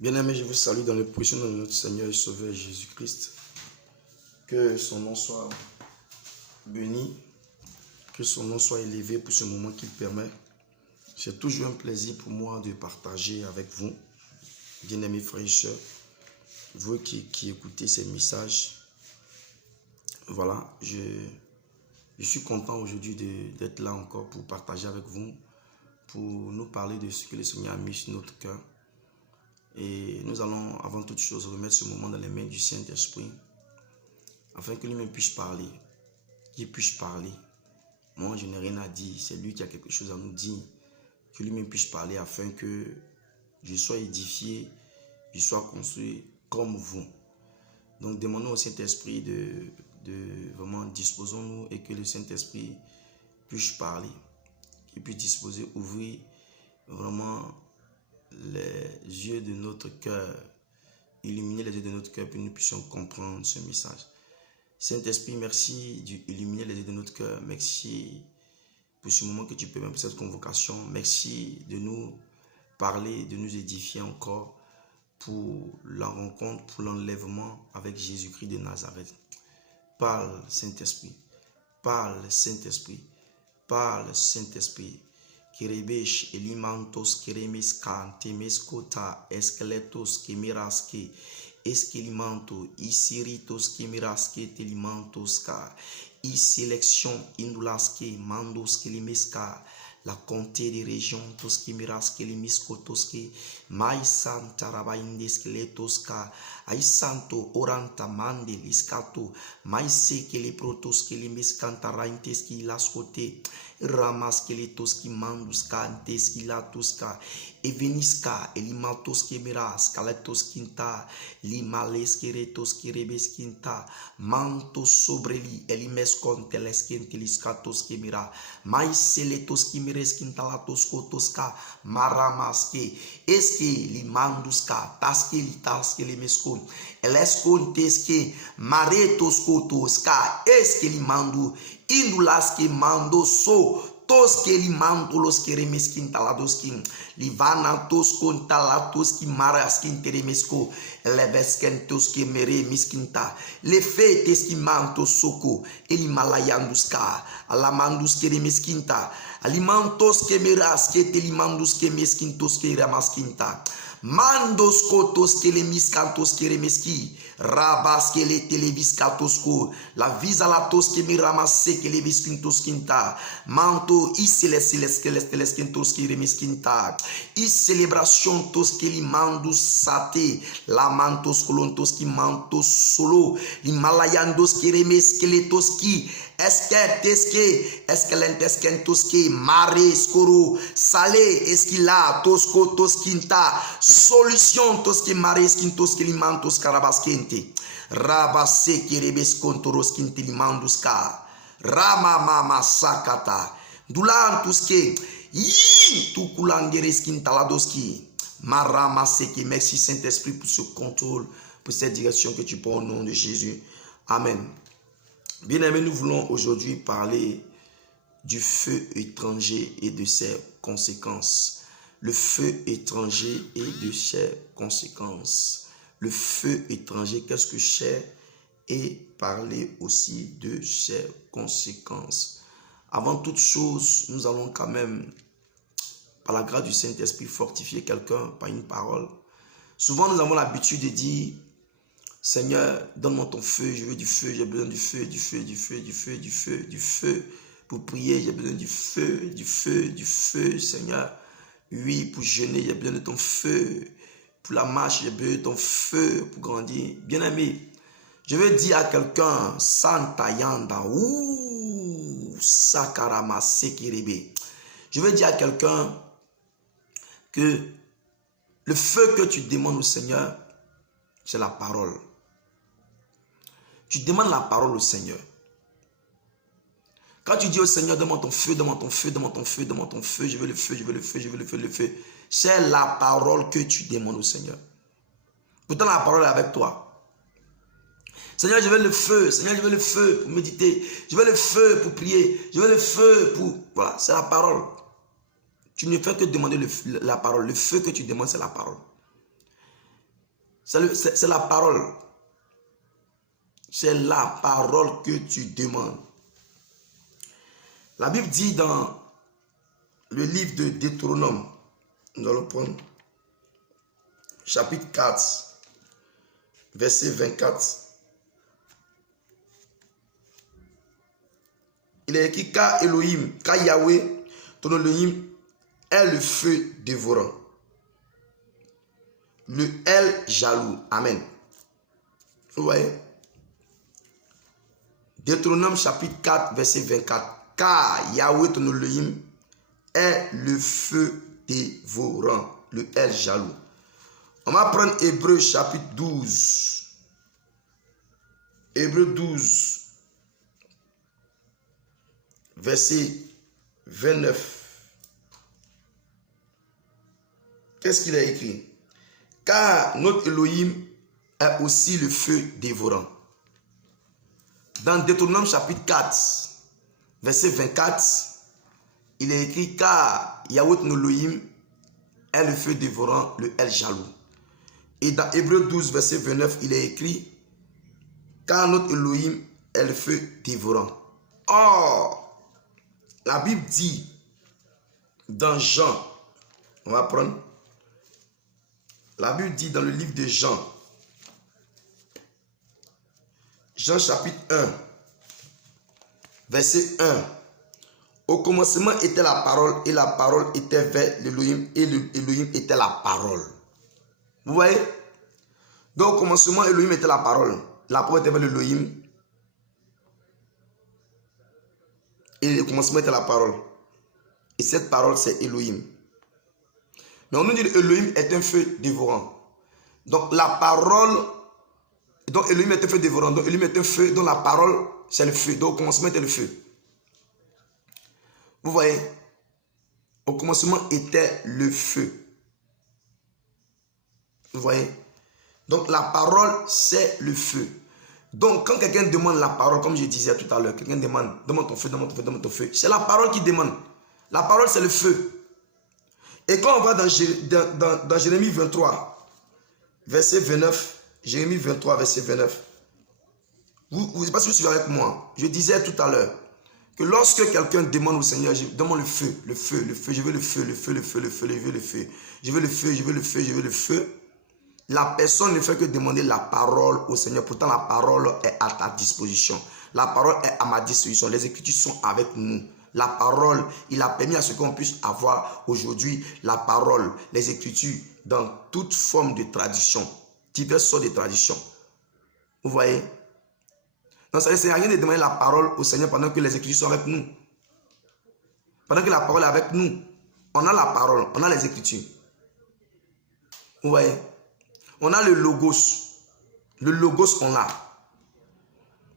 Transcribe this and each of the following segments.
Bien-aimés, je vous salue dans le précieux nom de notre Seigneur et Sauveur Jésus-Christ. Que son nom soit béni, que son nom soit élevé pour ce moment qu'il permet. C'est toujours un plaisir pour moi de partager avec vous, bien-aimés frères et sœurs, vous qui écoutez ces messages. Voilà, je suis content aujourd'hui d'être là encore pour partager avec vous, pour nous parler de ce que le Seigneur a mis sur notre cœur. Et nous allons avant toute chose remettre ce moment dans les mains du Saint-Esprit, afin que lui-même puisse parler, qu'il puisse parler. Moi, je n'ai rien à dire, c'est lui qui a quelque chose à nous dire, que lui-même puisse parler afin que je sois édifié, je sois construit comme vous. Donc, demandons au Saint-Esprit de vraiment disposons-nous et que le Saint-Esprit puisse parler, qu'il puisse disposer, ouvrir vraiment les yeux de notre cœur, illuminer les yeux de notre cœur pour que nous puissions comprendre ce message. Saint-Esprit, merci d'illuminer les yeux de notre cœur. Merci pour ce moment que tu permets pour cette convocation. Merci de nous parler, de nous édifier encore pour la rencontre, pour l'enlèvement avec Jésus-Christ de Nazareth. Parle, Saint-Esprit. Parle, Saint-Esprit. Parle, Saint-Esprit. Kirebesh elimantos kiremiskan temeskota esqueletos kimiraske esquilimanto isiritos kimiraske telimantos ka isélection indulaske mandos kilimeska la comté des régions tos kimiraske limiskotoske maisan tarabaindes keletoska aisanto oranta mande liskato maise keleprotos kilimiskantarantes kilaskote ramas keletoski manduska anteski latuska eveniska elimatoski miras kaletoskinta limaleski retoski rebeskinta manto sobreli elimeskon teleskinteliskatoski mira maiseletoski mireskinta latoskotoska maramaske eske limanduska taske litaske lemeskon eleskon teske maretoskotoska eske limandu indulaske mando so toske li mando los que remeskin taladoskin livana toskon talatoski maraskin teremesko lebesken toske mere miskinta le fetes ki manto soko eli malayanduska alamanduske remeskinta alimantos que meraske telimanduske meskintoske ramaskinta mandos kotos que le miscantos que remeski rabas que le televiscatos ko la visa la tos que me ramase que le visquintos quinta manto y celestiles que les telesquintos que remesquinta y celebración tos que li mandos sate la mantos colontos que mantos solo li malayandos que remesqueletos que eskelentes que mares coro sale esquila tosco tosquinta solution tosque mares quintos que limantos carabasquente rabase que rebes contoros quinte limandos ka rama mama sakata dulantos que tu kulangeres quintaladoski marama que merci Saint-Esprit pour ce contrôle, pour cette direction que tu prends au nom de Jésus. Amen. Bien-aimés, nous voulons aujourd'hui parler du feu étranger et de ses conséquences. Le feu étranger et de ses conséquences. Le feu étranger, qu'est-ce que c'est? Et parler aussi de ses conséquences. Avant toute chose, nous allons quand même, par la grâce du Saint-Esprit, fortifier quelqu'un par une parole. Souvent, nous avons l'habitude de dire: Seigneur, donne-moi ton feu, je veux du feu, j'ai besoin du feu, du feu, du feu, du feu, du feu, du feu. Pour prier, j'ai besoin du feu, du feu, du feu, Seigneur. Oui, pour jeûner, j'ai besoin de ton feu. Pour la marche, j'ai besoin de ton feu pour grandir. Bien-aimé, je veux dire à quelqu'un, Santa Yanda, ouh, Sakarama Sekirebe. Je veux dire à quelqu'un que le feu que tu demandes au Seigneur, c'est la parole. Tu demandes la parole au Seigneur. Quand tu dis au Seigneur, demande ton feu, demande ton feu, demande ton feu, demande ton feu, je veux le feu, je veux le feu, je veux le feu, le feu. C'est la parole que tu demandes au Seigneur. Pourtant, la parole est avec toi. Seigneur, je veux le feu. Seigneur, je veux le feu pour méditer. Je veux le feu pour prier. Je veux le feu pour... Voilà, c'est la parole. Tu ne fais que demander la parole. Le feu que tu demandes, c'est la parole. C'est la parole. C'est la parole que tu demandes. La Bible dit dans le livre de Deutéronome, nous allons prendre chapitre 4, verset 24. Il est écrit, car Elohim, car Yahweh, ton Elohim, est le feu dévorant, le El jaloux. Amen. Vous voyez? Deutéronome chapitre 4, verset 24. Car Yahweh, ton Elohim, est le feu dévorant, le El jaloux. On va prendre Hébreu chapitre 12. Hébreu 12, verset 29. Qu'est-ce qu'il a écrit? Car notre Elohim est aussi le feu dévorant. Dans Deutéronome chapitre 4, verset 24, il est écrit, car Yahweh ton Elohim est le feu dévorant, le El jaloux. Et dans Hébreu 12, verset 29, il est écrit, car notre Elohim est le feu dévorant. Or, la Bible dit dans Jean, on va prendre, la Bible dit dans le livre de Jean, Jean chapitre 1, verset 1. Au commencement était la parole, et la parole était vers l'Elohim, et l'Elohim était la parole. Vous voyez? Donc au commencement, Elohim était la parole. La parole était vers l'Elohim. Et au commencement était la parole. Et cette parole, c'est Elohim. Mais on nous dit que Elohim est un feu dévorant. Donc la parole, donc Elohim est un feu dévorant. Donc Elohim est un feu, donc la parole, c'est le feu. Donc au commencement était le feu. Vous voyez? Au commencement était le feu. Vous voyez? Donc la parole, c'est le feu. Donc quand quelqu'un demande la parole, comme je disais tout à l'heure, quelqu'un demande ton feu, demande ton feu, demande ton feu. C'est la parole qui demande. La parole, c'est le feu. Et quand on va dans Jérémie 23, verset 29, Jérémie 23, verset 29, vous ne sais pas si vous suivez avec moi. Je disais tout à l'heure que lorsque quelqu'un demande au Seigneur, je demande le feu, le feu, le feu, je veux le feu, le feu, le feu, le feu, je veux le feu, je veux le feu, je veux le feu, je veux le feu. La personne ne fait que demander la parole au Seigneur. Pourtant, la parole est à ta disposition. La parole est à ma disposition. Les Écritures sont avec nous. La parole, il a permis à ce qu'on puisse avoir aujourd'hui la parole, les Écritures dans toute forme de tradition, diverses sortes de traditions. Vous voyez? Donc, ça ne sert à rien de demander la parole au Seigneur pendant que les Écritures sont avec nous. Pendant que la parole est avec nous, on a la parole, on a les Écritures. Vous voyez? On a le logos. Le logos, on l'a.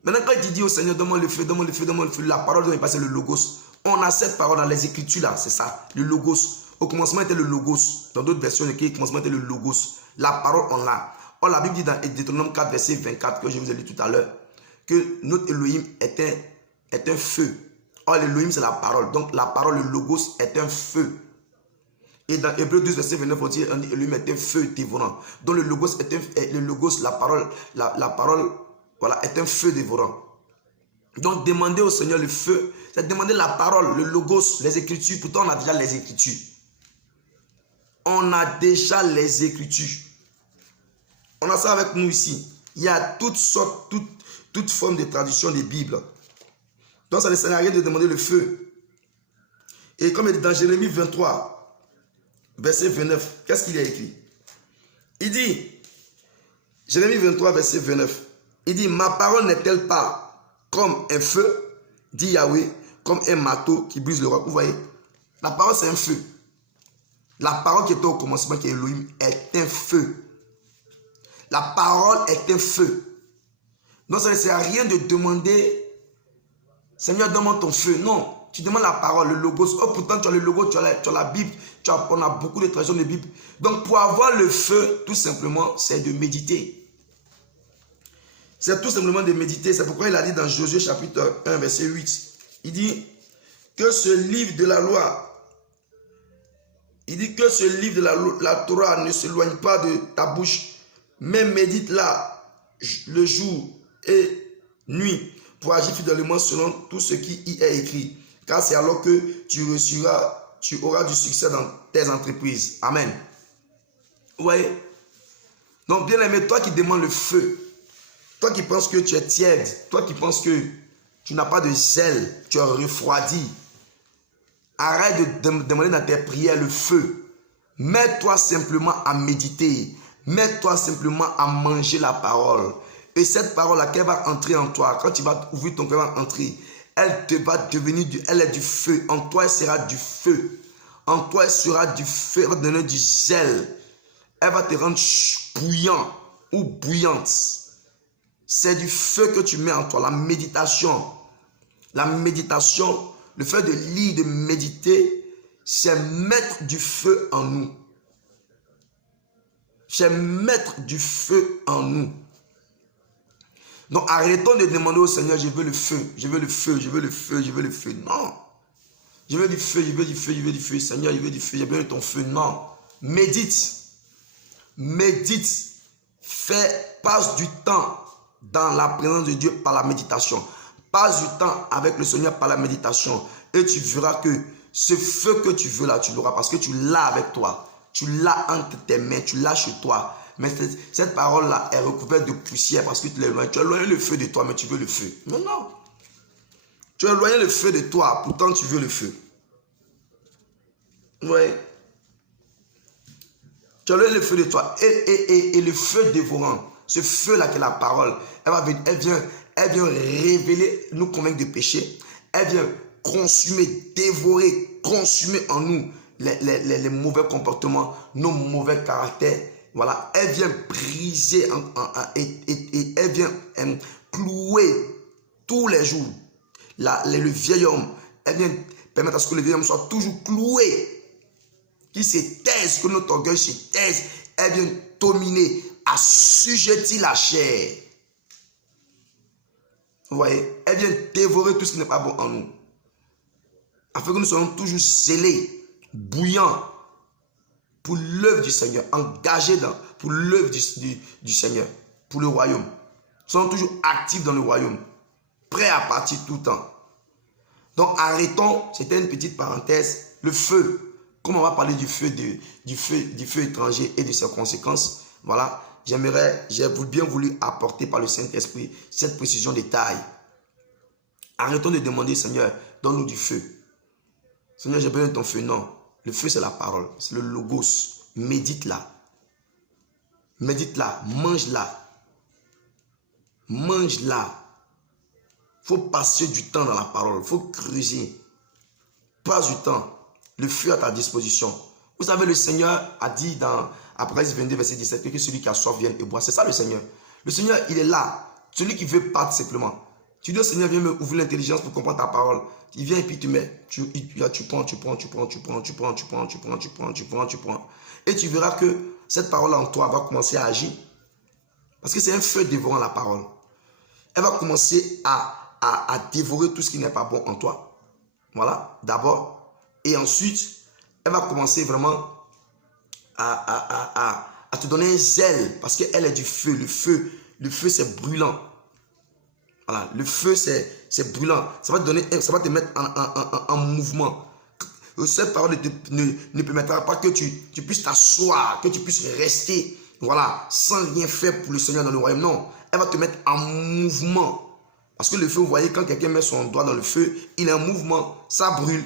Maintenant, quand il dit au Seigneur, demande le feu, demande le feu, demande le feu, la parole dont il passe, c'est le logos. On a cette parole dans les Écritures là, c'est ça, le logos. Au commencement était le logos. Dans d'autres versions, au commencement était le logos. La parole, on l'a. Or, la Bible dit dans Deutéronome 4, verset 24, que je vous ai lu tout à l'heure, que notre Elohim est un feu. Or, l'Elohim, c'est la parole. Donc, la parole, le logos, est un feu. Et dans Hébreu 12, verset 29, on dit Elohim est un feu dévorant. Donc, le logos, la parole, voilà, est un feu dévorant. Donc, demander au Seigneur le feu, c'est demander la parole, le logos, les Écritures. Pourtant, on a déjà les Écritures. On a déjà les Écritures. On a ça avec nous ici. Il y a toutes sortes, toutes formes de traduction des Bibles. Donc, ça ne sert à rien de demander le feu. Et comme il dit dans Jérémie 23, verset 29, qu'est-ce qu'il y a écrit? Il dit, Jérémie 23, verset 29, il dit, ma parole n'est-elle pas comme un feu, dit Yahweh, comme un marteau qui brise le roc. Vous voyez, la parole c'est un feu. La parole qui était au commencement, qui est Elohim, est un feu. La parole est un feu. Donc ça ne sert à rien de demander, Seigneur, demande ton feu. Non, tu demandes la parole, le logos. Oh, pourtant tu as le logo, tu as la Bible, on a beaucoup de traditions de Bible. Donc pour avoir le feu, tout simplement, c'est de méditer. C'est tout simplement de méditer. C'est pourquoi il a dit dans Josué chapitre 1, verset 8. Il dit que ce livre de la loi, il dit que ce livre de la Torah ne s'éloigne pas de ta bouche, mais médite-la le jour et nuit pour agir fidèlement selon tout ce qui y est écrit. Car c'est alors que tu auras du succès dans tes entreprises. Amen. Vous voyez? Donc, bien aimé, toi qui demandes le feu, toi qui penses que tu es tiède, toi qui penses que tu n'as pas de zèle, tu es refroidi, arrête de demander dans tes prières le feu. Mets-toi simplement à méditer. Mets-toi simplement à manger la parole. Et cette parole-là, qu'elle va entrer en toi. Quand tu vas ouvrir ton cœur, elle va entrer. Elle te va devenir elle est du feu. En toi, elle sera du feu. En toi, elle sera du feu. Elle va te donner du zèle. Elle va te rendre bouillant ou bouillante. C'est du feu que tu mets en toi. La méditation. La méditation, le fait de lire, de méditer, c'est mettre du feu en nous. C'est mettre du feu en nous. Donc arrêtons de demander au Seigneur, je veux le feu, je veux le feu, je veux le feu, je veux le feu. Non. Je veux du feu, je veux du feu, je veux du feu. Seigneur, je veux du feu, j'ai besoin de ton feu. Non. Médite. Médite. Passe du temps dans la présence de Dieu par la méditation. Passe du temps avec le Seigneur par la méditation. Et tu verras que ce feu que tu veux là, tu l'auras parce que tu l'as avec toi. Tu l'as entre tes mains, tu l'as chez toi. Mais cette parole-là est recouverte de poussière parce que tu l'as éloigné. Tu as éloigné le feu de toi, mais tu veux le feu. Mais non. Tu as éloigné le feu de toi, pourtant tu veux le feu. Oui. Tu as éloigné le feu de toi. Et le feu dévorant, ce feu-là qui est la parole, elle vient révéler, nous convaincre de péché. Elle vient consumer, dévorer, consumer en nous les mauvais comportements, nos mauvais caractères. Voilà, elle vient briser et elle vient clouer tous les jours le vieil homme. Elle vient permettre à ce que le vieil homme soit toujours cloué, qu'il se taise, que notre orgueil se taise. Elle vient dominer, assujettir la chair. Vous voyez, elle vient dévorer tout ce qui n'est pas bon en nous, afin que nous soyons toujours zélés, bouillants pour l'œuvre du Seigneur, engagés pour l'œuvre du Seigneur, pour le royaume. Nous sommes toujours actifs dans le royaume, prêts à partir tout le temps. Donc arrêtons, c'était une petite parenthèse, le feu. Comme on va parler du feu étranger et de ses conséquences, voilà, j'ai bien voulu apporter par le Saint-Esprit cette précision de taille. Arrêtons de demander, Seigneur, donne-nous du feu. Seigneur, j'ai besoin de ton feu. Non. Le feu, c'est la parole. C'est le logos. Médite-la. Médite-la. Mange-la. Mange-la. Il faut passer du temps dans la parole. Il faut creuser. Passe du temps. Le feu à ta disposition. Vous savez, le Seigneur a dit dans Apocalypse 22, verset 17, que celui qui a soif vienne et boit. C'est ça le Seigneur. Le Seigneur, il est là. Celui qui veut pas simplement. Tu dis au Seigneur, viens me ouvrir l'intelligence pour comprendre ta parole. Il vient et puis tu mets. Tu prends. Et tu verras que cette parole en toi va commencer à agir. Parce que c'est un feu dévorant la parole. Elle va commencer à dévorer tout ce qui n'est pas bon en toi. Voilà, d'abord. Et ensuite, elle va commencer vraiment à te donner un zèle. Parce qu'elle est du feu. Le feu c'est brûlant. Voilà, le feu c'est brûlant. Ça va te mettre en mouvement. Cette parole ne permettra pas que tu puisses t'asseoir, que tu puisses rester, voilà, sans rien faire pour le Seigneur dans le royaume. Non, elle va te mettre en mouvement. Parce que le feu, vous voyez, quand quelqu'un met son doigt dans le feu, il est en mouvement, ça brûle.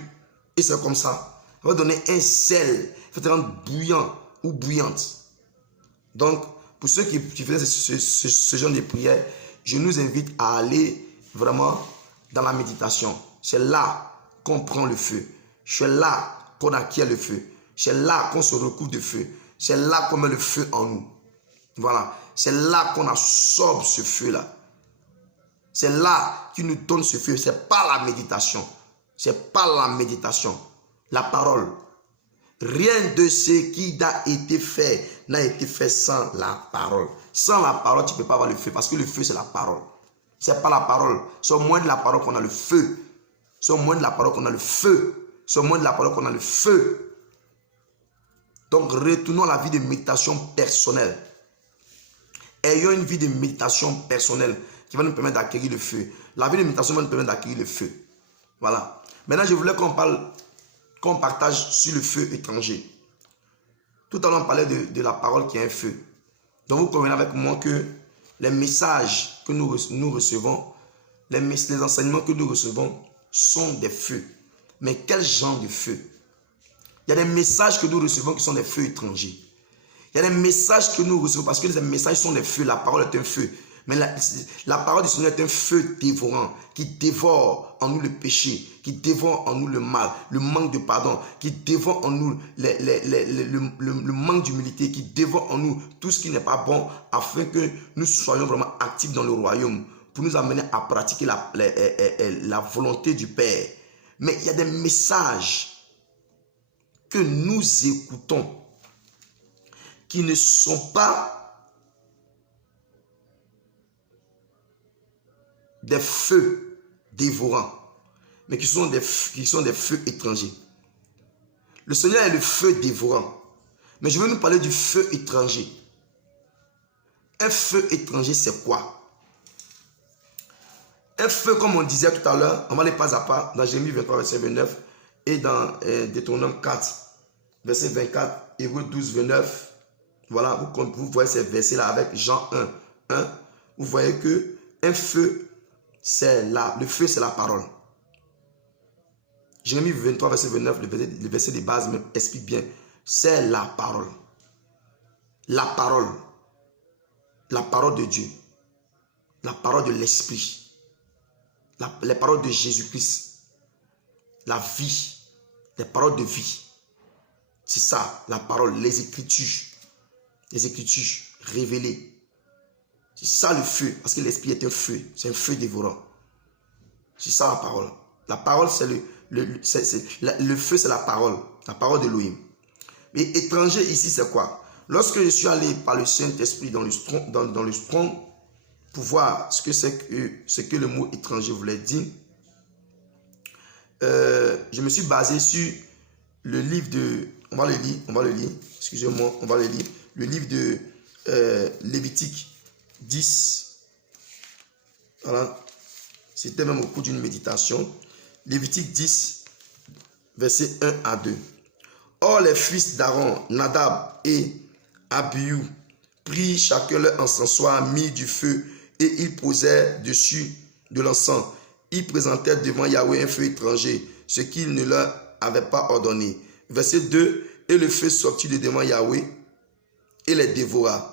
Et c'est comme ça. Ça va donner un zèle. Ça va te rendre bouillant ou bouillante. Donc, pour ceux qui faisaient ce genre de prière, je nous invite à aller vraiment dans la méditation. C'est là qu'on prend le feu. C'est là qu'on acquiert le feu. C'est là qu'on se recouvre de feu. C'est là qu'on met le feu en nous. Voilà. C'est là qu'on absorbe ce feu-là. C'est là qu'il nous donne ce feu. C'est pas la méditation. C'est pas la méditation. La parole. Rien de ce qui a été fait n'a été fait sans la parole. Sans la parole, tu ne peux pas avoir le feu. Parce que le feu, c'est la parole. Ce n'est pas la parole. C'est au moins de la parole qu'on a le feu. C'est au moins de la parole qu'on a le feu. C'est au moins de la parole qu'on a le feu. Donc, retournons à la vie de méditation personnelle. ayons une vie de méditation personnelle qui va nous permettre d'acquérir le feu. La vie de méditation va nous permettre d'acquérir le feu. Voilà. Maintenant, je voulais qu'on partage sur le feu étranger. Tout à l'heure, on parlait de la parole qui est un feu. Donc, vous convenez avec moi que les messages que nous recevons, les enseignements que nous recevons sont des feux. Mais quel genre de feu? Il y a des messages que nous recevons qui sont des feux étrangers. Il y a des messages que nous recevons parce que les messages sont des feux. La parole est un feu. Mais la parole du Seigneur est un feu dévorant qui dévore en nous le péché, qui dévore en nous le mal, le manque de pardon, qui dévore en nous le manque d'humilité, qui dévore en nous tout ce qui n'est pas bon afin que nous soyons vraiment actifs dans le royaume pour nous amener à pratiquer la volonté du Père. Mais il y a des messages que nous écoutons qui ne sont pas des feux dévorants, mais qui sont des feux étrangers. Le Seigneur est le feu dévorant, mais je veux nous parler du feu étranger. Un feu étranger, c'est quoi? Un feu, comme on disait tout à l'heure, on va aller pas à pas dans Jérémie 23, verset 29 et dans Deutéronome 4, verset 24, Hébreux 12, 29. Voilà, vous voyez ces versets-là avec Jean 1. Vous voyez que un feu, le feu, c'est la parole. Jérémie 23, verset 29, le verset de base explique bien. C'est la parole. La parole. La parole de Dieu. La parole de l'Esprit. Les paroles de Jésus-Christ. La vie. Les paroles de vie. C'est ça, la parole, les Écritures. Les Écritures révélées. C'est ça le feu, parce que l'Esprit est un feu. C'est un feu dévorant. C'est ça la parole. La parole, c'est le feu, c'est la parole de l'Élohim. Mais étranger ici, c'est quoi? Lorsque je suis allé par le Saint-Esprit dans le Strong pour voir ce que le mot étranger voulait dire, je me suis basé sur le livre de... On va le lire. Excusez-moi, on va le lire. Le livre de Lévitique 10. Voilà. C'était même au cours d'une méditation. Lévitique 10, versets 1 à 2. Or, les fils d'Aaron, Nadab et Abihu, prirent chacun leur encensoir, mis du feu, et ils posèrent dessus de l'encens. Ils présentèrent devant Yahweh un feu étranger, ce qu'il ne leur avait pas ordonné. Verset 2. Et le feu sortit de devant Yahweh et les dévora.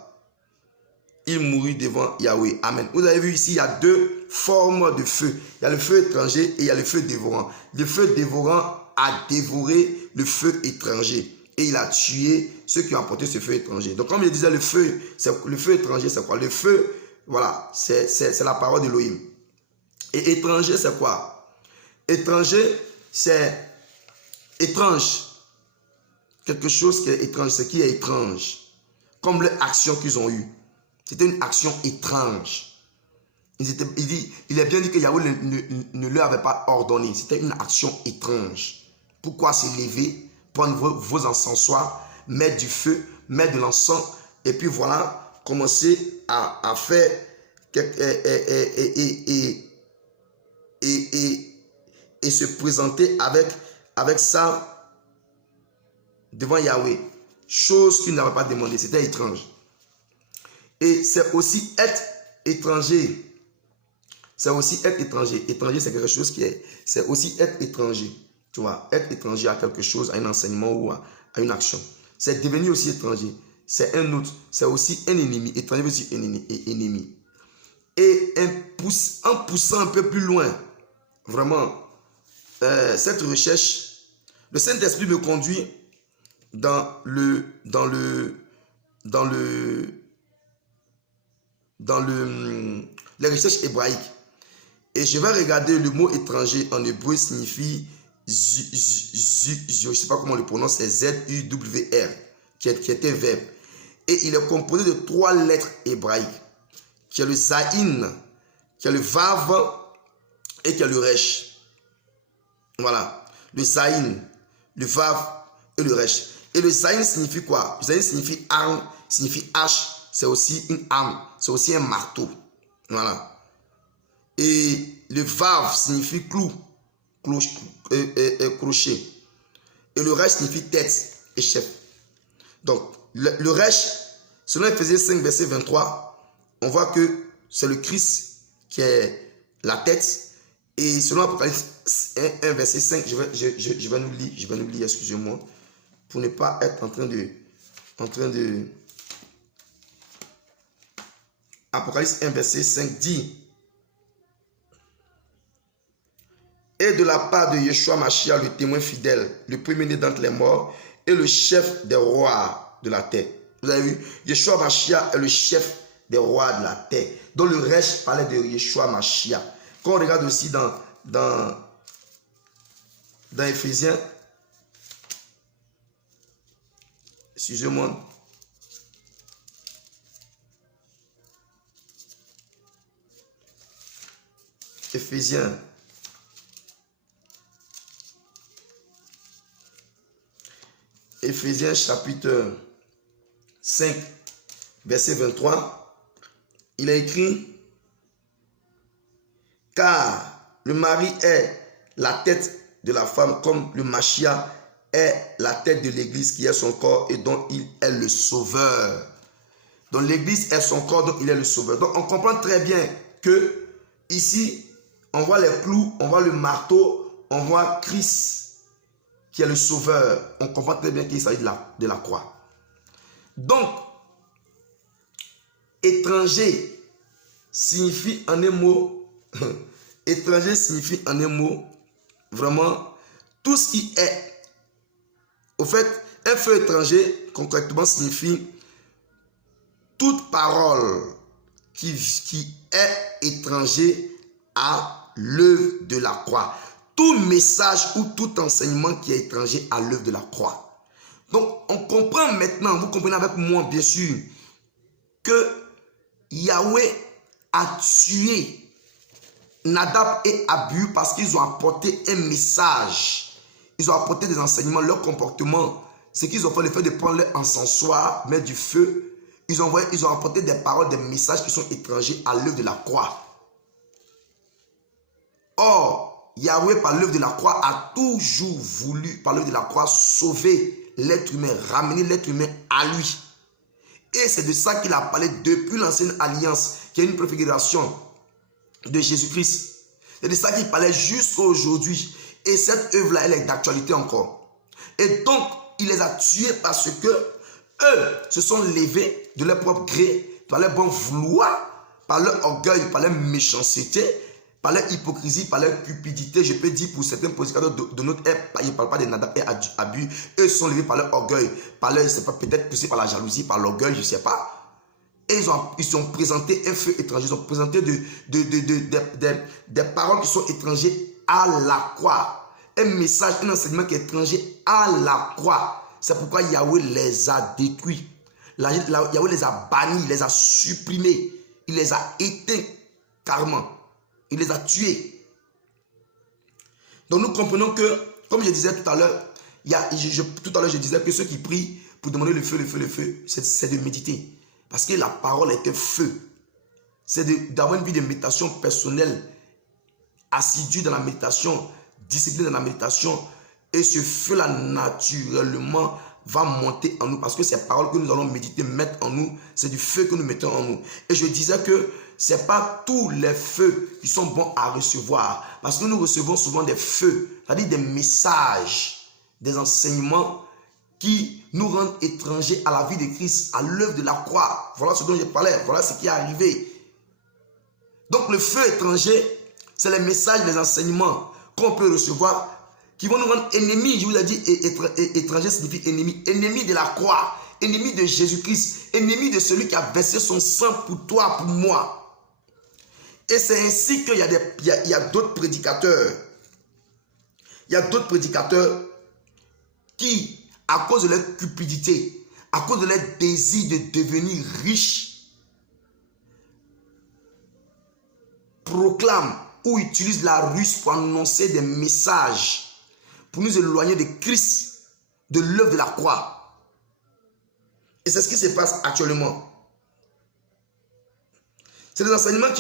Il mourut devant Yahweh. Amen. Vous avez vu ici, il y a deux formes de feu. Il y a le feu étranger et il y a le feu dévorant. Le feu dévorant a dévoré le feu étranger. Et il a tué ceux qui ont apporté ce feu étranger. Donc comme je disais, le feu étranger, c'est quoi? Le feu, voilà, c'est la parole d'Élohim. Et étranger, c'est quoi? Étranger, c'est étrange. Quelque chose qui est étrange, ce qui est étrange. Comme l'action qu'ils ont eue. C'était une action étrange. Il est bien dit que Yahweh ne leur avait pas ordonné. C'était une action étrange. Pourquoi se lever, prendre vos encensoirs, mettre du feu, mettre de l'encens, et puis voilà, commencer à faire et se présenter avec ça devant Yahweh. Chose qu'il n'avait pas demandé. C'était étrange. Et c'est aussi être étranger. C'est aussi être étranger. Étranger, c'est quelque chose qui est... C'est aussi être étranger. Tu vois, être étranger à quelque chose, à un enseignement ou à une action. C'est devenir aussi étranger. C'est un autre. C'est aussi un ennemi. Étranger aussi un ennemi. Et en poussant un peu plus loin, vraiment, cette recherche, le Saint-Esprit me conduit dans les recherches hébraïques. Et je vais regarder le mot étranger en hébreu signifie je ne sais pas comment on le prononce, c'est Z-U-W-R, qui était verbe. Et il est composé de 3 lettres hébraïques, qui est le Zaïn, qui est le Vav et qui est le Resh. Voilà, le Zaïn, le Vav et le Resh. Et le Zaïn signifie quoi? Le Zaïn signifie arme, signifie hache, c'est aussi une arme, c'est aussi un marteau. Voilà. Et le vav signifie clou, crochet. Et le resh signifie tête et chef. Donc, le resh, selon Ephésiens 5, verset 23, on voit que c'est le Christ qui est la tête. Et selon Apocalypse 1, verset 5, je vais nous lire, excusez-moi, pour ne pas être en train de Apocalypse 1, verset 5 dit: et de la part de Yeshua Mashiach, le témoin fidèle, le premier-né d'entre les morts, et le chef des rois de la terre. Vous avez vu, Yeshua Mashiach est le chef des rois de la terre. Donc le Resh parlait de Yeshua Mashiach. Quand on regarde aussi dans Éphésiens, excusez-moi, Éphésiens chapitre 5, verset 23, il a écrit: car le mari est la tête de la femme, comme le Mashiach est la tête de l'église qui est son corps et dont il est le sauveur. Donc l'église est son corps, donc il est le sauveur. Donc on comprend très bien que ici, on voit les clous, on voit le marteau, on voit Christ qui est le sauveur. On comprend très bien qu'il s'agit de la croix. Donc, étranger signifie en un mot, étranger signifie en un mot, vraiment, tout ce qui est. Au fait, un feu étranger, concrètement, signifie toute parole qui est étranger à l'œuvre de la croix. Tout message ou tout enseignement qui est étranger à l'œuvre de la croix. Donc, on comprend maintenant, vous comprenez avec moi, bien sûr, que Yahweh a tué Nadab et Abihu parce qu'ils ont apporté un message. Ils ont apporté des enseignements, leur comportement. Ce qu'ils ont fait, le fait de prendre leur encensoir, mettre du feu. Ils ont apporté des paroles, des messages qui sont étrangers à l'œuvre de la croix. Or, Yahweh, par l'œuvre de la croix, a toujours voulu, par l'œuvre de la croix, sauver l'être humain, ramener l'être humain à lui. Et c'est de ça qu'il a parlé depuis l'ancienne alliance, qui est une préfiguration de Jésus-Christ. C'est de ça qu'il parlait jusqu'à aujourd'hui. Et cette œuvre-là, elle est d'actualité encore. Et donc, il les a tués parce que eux se sont levés de leur propre gré, par leur bon vouloir, par leur orgueil, par leur méchanceté, par leur hypocrisie, par leur cupidité. Je peux dire pour certains prédicateurs de notre ère, ils ne parlent pas de Nadab et Abihu. Eux sont levés par leur orgueil, par leur, c'est pas peut-être poussés par la jalousie, par l'orgueil, je ne sais pas. Et ils ont présenté un feu étranger, ils ont présenté des paroles qui sont étrangères à la croix. Un message, un enseignement qui est étranger à la croix. C'est pourquoi Yahweh les a détruits. Yahweh les a bannis, il les a supprimés, il les a éteints carrément. Il les a tués. Donc nous comprenons que, comme je disais tout à l'heure, je disais que ceux qui prient pour demander le feu, c'est de méditer. Parce que la parole est un feu. C'est d'avoir une vie de méditation personnelle, assidue dans la méditation, disciplinée dans la méditation. Et ce feu-là, naturellement, va monter en nous. Parce que ces paroles que nous allons méditer, mettre en nous, c'est du feu que nous mettons en nous. Et je disais que ce n'est pas tous les feux qui sont bons à recevoir. Parce que nous recevons souvent des feux, c'est-à-dire des messages, des enseignements qui nous rendent étrangers à la vie de Christ, à l'œuvre de la croix. Voilà ce dont je parlais, voilà ce qui est arrivé. Donc le feu étranger, c'est les messages, les enseignements qu'on peut recevoir qui vont nous rendre ennemis. Je vous ai dit, étranger signifie ennemi. Ennemi de la croix, ennemi de Jésus-Christ, ennemi de celui qui a versé son sang pour toi, pour moi. Et c'est ainsi qu'il y a d'autres prédicateurs. Il y a d'autres prédicateurs qui, à cause de leur cupidité, à cause de leur désir de devenir riches, proclament ou utilisent la ruse pour annoncer des messages pour nous éloigner de Christ, de l'œuvre de la croix. Et c'est ce qui se passe actuellement. C'est des enseignements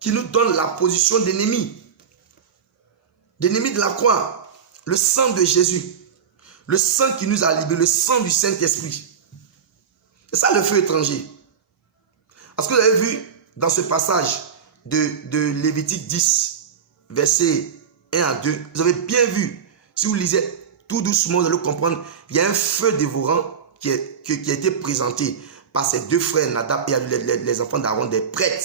qui nous donnent la position d'ennemi. D'ennemi de la croix. Le sang de Jésus. Le sang qui nous a libérés. Le sang du Saint-Esprit. C'est ça le feu étranger. Est-ce que vous avez vu dans ce passage de Lévitique 10, versets 1 à 2, vous avez bien vu, si vous lisez tout doucement, vous allez comprendre, il y a un feu dévorant qui a été présenté par ces deux frères, Nadab et les enfants d'Aaron, des prêtres.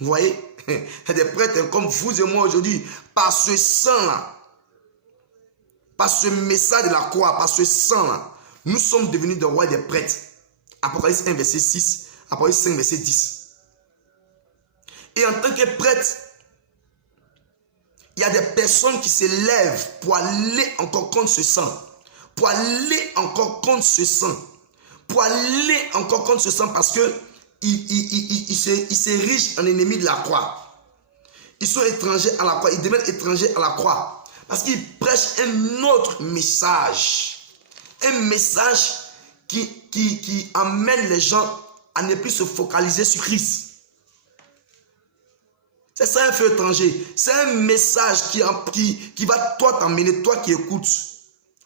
Vous voyez, des prêtres comme vous et moi aujourd'hui, par ce sang-là, par ce message de la croix, par ce sang-là, nous sommes devenus des rois et des prêtres. Apocalypse 1, verset 6, Apocalypse 5, verset 10. Et en tant que prêtre, il y a des personnes qui se lèvent pour aller encore contre ce sang. Pour aller encore contre ce sang. Pour aller encore contre ce sang parce que ils s'érigent en ennemis de la croix. Ils sont étrangers à la croix. Ils deviennent étrangers à la croix. Parce qu'ils prêchent un autre message. Un message qui amène les gens à ne plus se focaliser sur Christ. C'est ça un feu étranger. C'est un message qui va toi t'emmener, toi qui écoutes,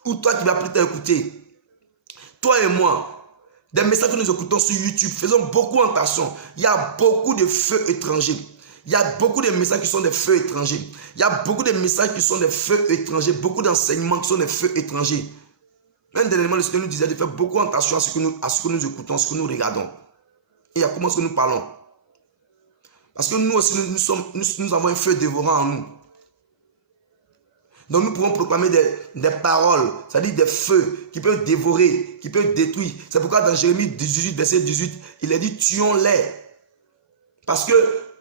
ou toi qui vas plus t'écouter. Toi et moi, des messages que nous écoutons sur YouTube, faisons beaucoup attention. Il y a beaucoup de feux étrangers. Il y a beaucoup de messages qui sont des feux étrangers. Il y a beaucoup de messages qui sont des feux étrangers. Beaucoup d'enseignements qui sont des feux étrangers. Même dernièrement, le Seigneur nous disait de faire beaucoup attention à ce que nous écoutons, à ce que nous regardons. Et à comment est-ce que nous parlons. Parce que nous aussi, nous avons un feu dévorant en nous. Donc nous pouvons proclamer des paroles, c'est-à-dire des feux qui peuvent dévorer, qui peuvent détruire. C'est pourquoi dans Jérémie 18, verset 18, il est dit tuons-les. Parce que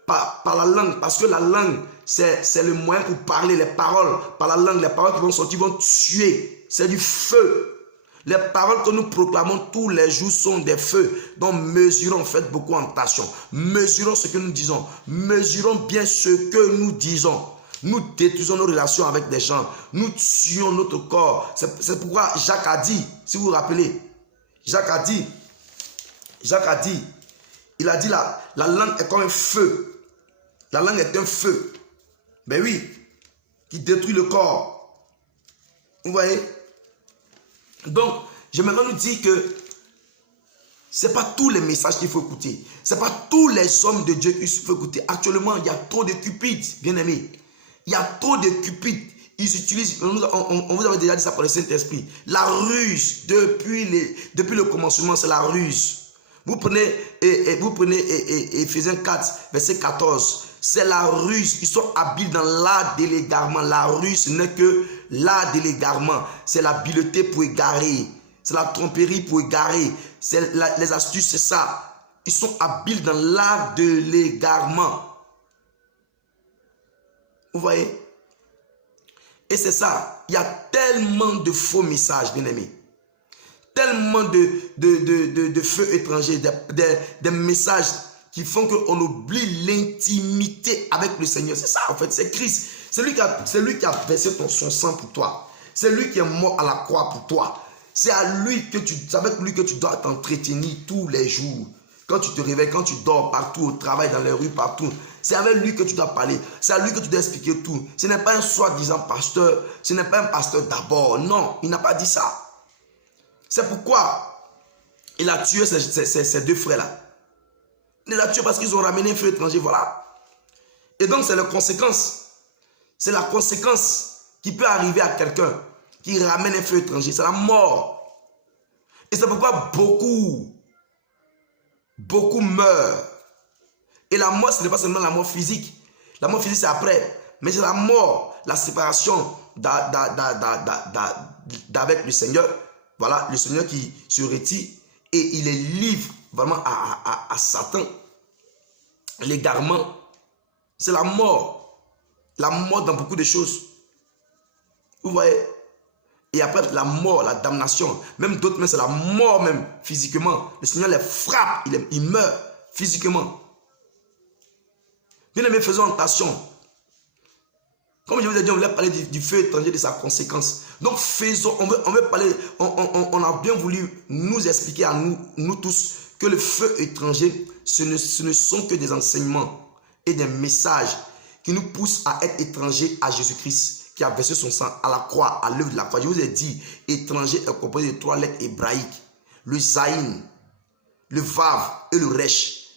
par la langue, parce que la langue, c'est le moyen pour parler, les paroles. Par la langue, les paroles qui vont sortir vont tuer. C'est du feu. Les paroles que nous proclamons tous les jours sont des feux. Donc mesurons, faites beaucoup attention. Mesurons ce que nous disons. Mesurons bien ce que nous disons. Nous détruisons nos relations avec des gens. Nous tuons notre corps. C'est pourquoi Jacques a dit, si vous vous rappelez, Jacques a dit, il a dit la langue est comme un feu. La langue est un feu. Ben oui, qui détruit le corps. Vous voyez? Donc, j'aimerais nous dire que ce n'est pas tous les messages qu'il faut écouter. Ce n'est pas tous les hommes de Dieu qu'il faut écouter. Actuellement, il y a trop de cupides, bien aimés. Il y a trop de cupides. Ils utilisent, on vous avait déjà dit ça pour le Saint-Esprit. La ruse, depuis le commencement, c'est la ruse. Vous prenez Éphésiens 4, verset 14. C'est la ruse. Ils sont habiles dans l'art de l'égarement. La ruse, ce n'est que l'art de l'égarement. C'est l'habileté pour égarer. C'est la tromperie pour égarer. Les astuces, c'est ça. Ils sont habiles dans l'art de l'égarement. Vous voyez? Et c'est ça. Il y a tellement de faux messages, bien aimés. Tellement de feux étrangers, des messages qui font qu'on oublie l'intimité avec le Seigneur. C'est ça en fait, c'est Christ. C'est lui qui a versé son sang pour toi. C'est lui qui est mort à la croix pour toi. C'est avec lui que tu dois t'entretenir tous les jours. Quand tu te réveilles, quand tu dors partout, au travail, dans les rues, partout. C'est avec lui que tu dois parler. C'est à lui que tu dois expliquer tout. Ce n'est pas un soi-disant pasteur. Ce n'est pas un pasteur d'abord. Non, il n'a pas dit ça. C'est pourquoi il a tué ces deux frères-là. Il les a tués parce qu'ils ont ramené un feu étranger, voilà. Et donc, c'est la conséquence. C'est la conséquence qui peut arriver à quelqu'un qui ramène un feu étranger. C'est la mort. Et c'est pourquoi beaucoup meurent. Et la mort, ce n'est pas seulement la mort physique. La mort physique, c'est après. Mais c'est la mort, la séparation d'avec le Seigneur. Voilà, le Seigneur qui se retire et il est livre vraiment à Satan. L'égarement, c'est la mort. La mort dans beaucoup de choses. Vous voyez? Et après, la mort, la damnation. Même d'autres, mais c'est la mort même, physiquement. Le Seigneur les frappe, il meurt physiquement. Bien aimé, faisons attention. Comme je vous ai dit, on voulait parler du feu étranger, de sa conséquence. Donc on veut parler, on a bien voulu nous expliquer à nous tous que le feu étranger, ce ne sont que des enseignements et des messages qui nous poussent à être étrangers à Jésus-Christ, qui a versé son sang à la croix, à l'œuvre de la croix. Je vous ai dit, étranger est composé de 3 lettres hébraïques, le zaïn, le vav et le resh,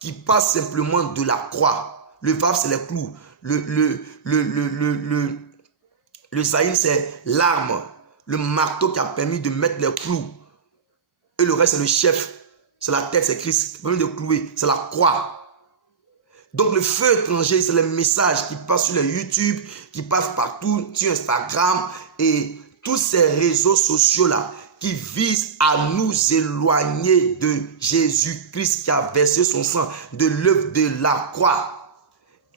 qui passent simplement de la croix. Le vav, c'est les clous. Le zaïn, c'est l'arme, le marteau qui a permis de mettre les clous. Et le reste, c'est le chef, c'est la tête, c'est Christ, qui a permis de clouer, c'est la croix. Donc le feu étranger, c'est les messages qui passent sur les YouTube, qui passent partout, sur Instagram et tous ces réseaux sociaux-là qui visent à nous éloigner de Jésus-Christ qui a versé son sang, de l'œuvre de la croix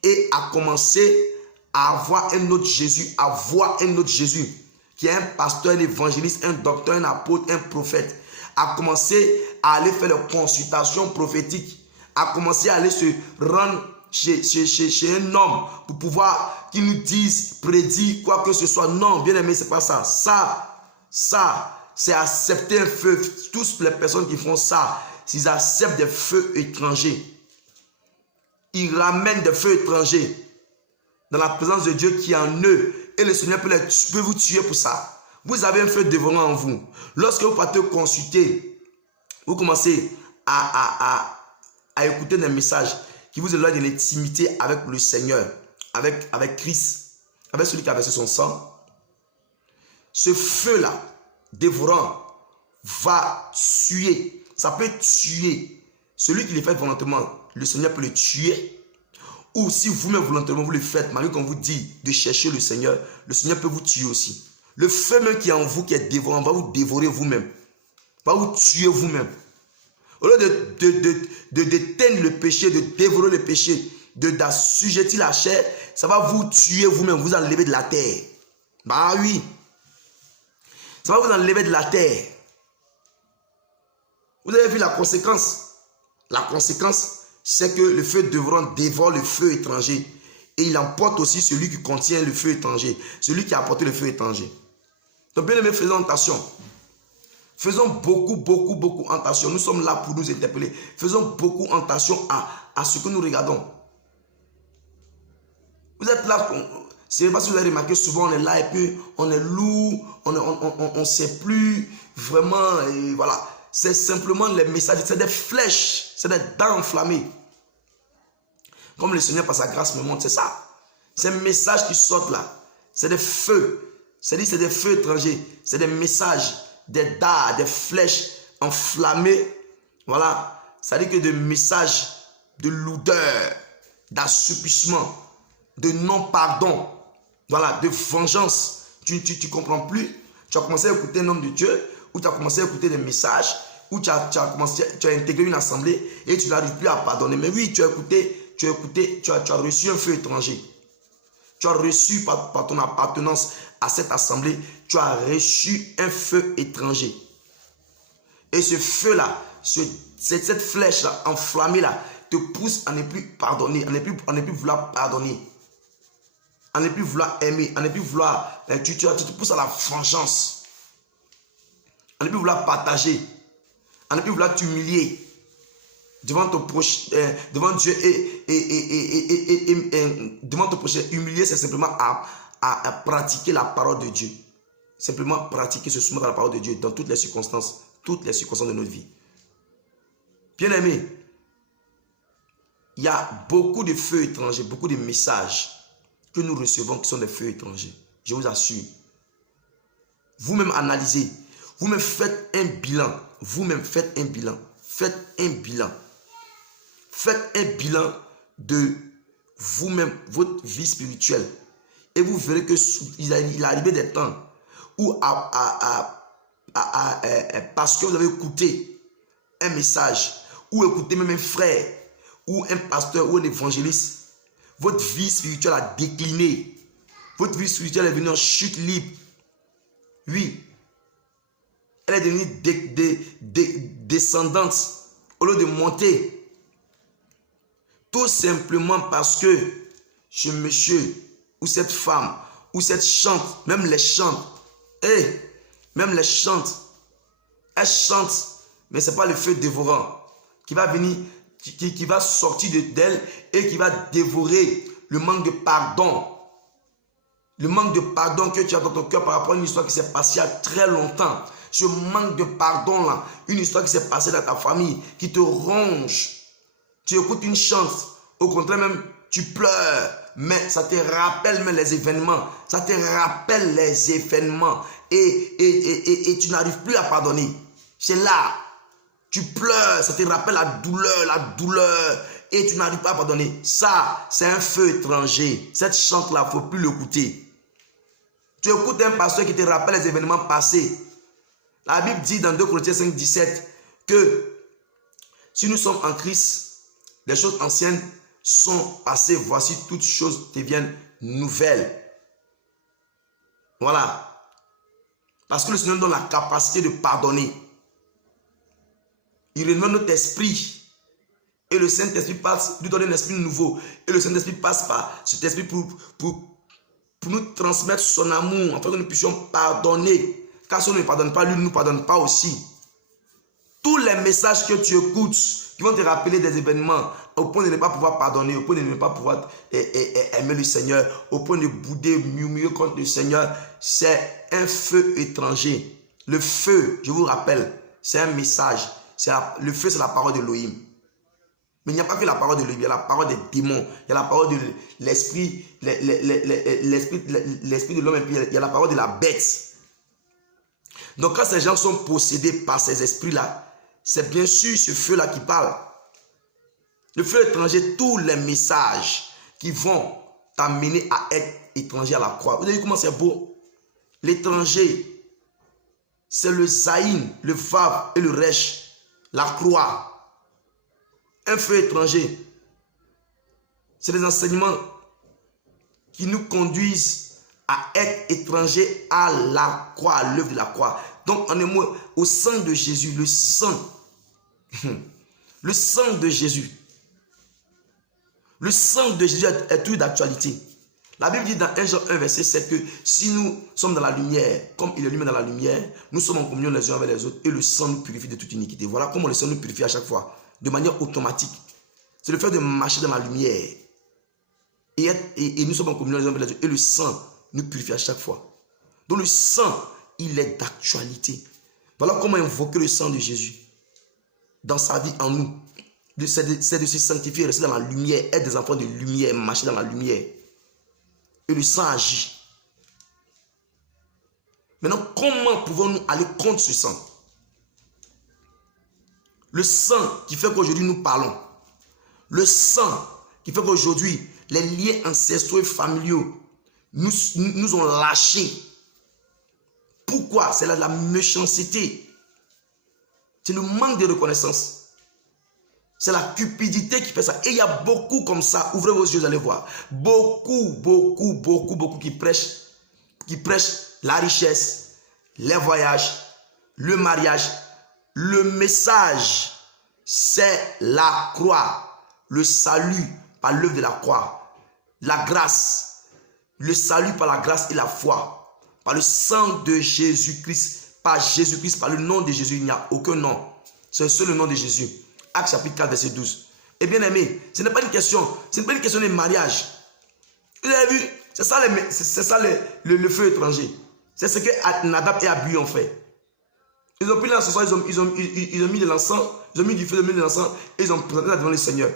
et à commencer à avoir un autre Jésus, à voir un autre Jésus qui est un pasteur, un évangéliste, un docteur, un apôtre, un prophète, à commencer à aller faire des consultations prophétiques, à commencer à aller se rendre chez un homme pour pouvoir qu'il nous dise, prédit quoi que ce soit. Non, bien aimé, c'est pas ça. Ça, c'est accepter un feu. Toutes les personnes qui font ça, s'ils acceptent des feux étrangers, ils ramènent des feux étrangers dans la présence de Dieu qui est en eux. Et le Seigneur peut vous tuer pour ça. Vous avez un feu dévorant en vous. Lorsque vous partez consulter, vous commencez à écouter des messages qui vous éloignent de l'intimité avec le Seigneur, avec Christ, avec celui qui a versé son sang. Ce feu-là, dévorant, va tuer. Ça peut tuer. Celui qui le fait volontairement, le Seigneur peut le tuer. Ou si vous-même volontairement vous le faites, malgré qu'on vous dit de chercher le Seigneur peut vous tuer aussi. Le feu même qui est en vous, qui est dévorant, va vous dévorer vous-même. Va vous tuer vous-même. Au lieu d'éteindre le péché, de dévorer le péché, d'assujettir la chair, ça va vous tuer vous-même, vous enlever de la terre. Bah oui. Ça va vous enlever de la terre. Vous avez vu la conséquence. La conséquence, c'est que le feu dévorant dévore le feu étranger. Et il emporte aussi celui qui contient le feu étranger. Celui qui a apporté le feu étranger. Donc bien aimé, faisons attention. Faisons beaucoup attention. Nous sommes là pour nous interpeller. Faisons beaucoup attention à ce que nous regardons. Vous êtes là, c'est parce que vous avez remarqué, souvent on est là et puis on est lourd, on ne sait plus vraiment, et voilà. C'est simplement les messages, c'est des flèches, c'est des dents enflammées. Comme le Seigneur par sa grâce me montre, c'est ça. C'est un message qui sortent là. C'est des feux. C'est des feux étrangers. C'est des messages, des dards, des flèches enflammées. Voilà. Ça dit que des messages de lourdeur, d'assoupissement, de non-pardon, voilà, de vengeance. Tu comprends plus. Tu as commencé à écouter un homme de Dieu, ou tu as commencé à écouter des messages, ou tu as intégré une assemblée et tu n'arrives plus à pardonner. Mais oui, tu as reçu un feu étranger. Tu as reçu par ton appartenance à cette assemblée, tu as reçu un feu étranger. Et ce feu-là, cette flèche-là, enflammée-là, te pousse à ne plus pardonner, à ne plus vouloir pardonner, à ne plus vouloir aimer, à ne plus vouloir, tu te pousses à la vengeance, à ne plus vouloir partager, à ne plus vouloir t'humilier devant ton prochain, devant Dieu et devant ton prochain. Humilier, c'est simplement à pratiquer la parole de Dieu. Simplement pratiquer, se soumettre à la parole de Dieu dans toutes les circonstances de notre vie. Bien aimé, il y a beaucoup de feux étrangers, beaucoup de messages que nous recevons qui sont des feux étrangers. Je vous assure. Vous-même analysez. Vous-même faites un bilan. Vous-même faites un bilan. Faites un bilan. Faites un bilan de vous-même, votre vie spirituelle. Et vous verrez qu'il est arrivé des temps où, parce que vous avez écouté un message, ou écouté même un frère, ou un pasteur, ou un évangéliste, votre vie spirituelle a décliné. Votre vie spirituelle est venue en chute libre. Oui. Elle est devenue descendante au lieu de monter. Tout simplement parce que ce monsieur ou cette femme ou cette chante, même les chantes, elles chantent Mais ce n'est pas le feu dévorant qui va venir, qui va sortir d'elle et qui va dévorer le manque de pardon. Le manque de pardon que tu as dans ton cœur par rapport à une histoire qui s'est passée il y a très longtemps. Ce manque de pardon là, une histoire qui s'est passée dans ta famille, qui te ronge. Tu écoutes une chante, au contraire même, tu pleures, mais ça te rappelle même les événements. Ça te rappelle les événements et tu n'arrives plus à pardonner. C'est là, tu pleures, ça te rappelle la douleur et tu n'arrives pas à pardonner. Ça, c'est un feu étranger. Cette chante-là, il ne faut plus l'écouter. Tu écoutes un pasteur qui te rappelle les événements passés. La Bible dit dans 2 Corinthiens 5, 17 que si nous sommes en Christ, les choses anciennes sont passées. Voici toutes choses deviennent nouvelles. Voilà. Parce que le Seigneur donne la capacité de pardonner. Il renouvelle notre esprit. Et le Saint-Esprit passe, lui donne un esprit nouveau. Et le Saint-Esprit passe par cet esprit pour nous transmettre son amour, afin que nous puissions pardonner. Car si on ne pardonne pas, lui ne nous pardonne pas aussi. Tous les messages que tu écoutes, qui vont te rappeler des événements, au point de ne pas pouvoir pardonner, au point de ne pas pouvoir aimer le Seigneur, au point de bouder, murmurer contre le Seigneur, c'est un feu étranger. Le feu, je vous rappelle, c'est un message. Le feu, c'est la parole de l'Élohim. Mais il n'y a pas que la parole de l'Élohim, il y a la parole des démons, il y a la parole de l'esprit de l'homme, et puis il y a la parole de la bête. Donc quand ces gens sont possédés par ces esprits-là, c'est bien sûr ce feu-là qui parle. Le feu étranger, tous les messages qui vont t'amener à être étranger à la croix. Vous avez vu comment c'est beau? L'étranger, c'est le Zaïn, le Vav et le Resh, la croix. Un feu étranger, c'est les enseignements qui nous conduisent à être étrangers à la croix, à l'œuvre de la croix. Donc, en un mot, au sang de Jésus, le sang de Jésus. Le sang de Jésus est tout d'actualité. La Bible dit dans 1 Jean 1, verset 7 que si nous sommes dans la lumière, comme il est lui-même dans la lumière, nous sommes en communion les uns avec les autres et le sang nous purifie de toute iniquité. Voilà comment le sang nous purifie à chaque fois, de manière automatique. C'est le fait de marcher dans la lumière. Et nous sommes en communion les uns avec les autres et le sang nous purifie à chaque fois. Donc le sang, il est d'actualité. Voilà comment invoquer le sang de Jésus dans sa vie en nous. C'est de se sanctifier, rester dans la lumière, être des enfants de lumière, marcher dans la lumière. Et le sang agit. Maintenant, comment pouvons-nous aller contre ce sang? Le sang qui fait qu'aujourd'hui nous parlons. Le sang qui fait qu'aujourd'hui les liens ancestraux et familiaux nous ont lâchés. Pourquoi? C'est la méchanceté. C'est le manque de reconnaissance. C'est la cupidité qui fait ça. Et il y a beaucoup comme ça. Ouvrez vos yeux, allez voir. Beaucoup qui prêchent la richesse, les voyages, le mariage. Le message, c'est la croix. Le salut par l'œuvre de la croix. La grâce. Le salut par la grâce et la foi. Par le sang de Jésus-Christ. Par Jésus-Christ, par le nom de Jésus. Il n'y a aucun nom. C'est seul le nom de Jésus. Acte chapitre 4, verset 12. Et bien aimé, ce n'est pas une question de mariage. Vous avez vu, c'est ça le feu étranger. C'est ce que Nadab et Abihu ont fait. Ils ont pris l'encens, ils ont mis de l'encens, ils ont mis du feu, ils ont mis de l'encens et ils ont présenté ça devant le Seigneur.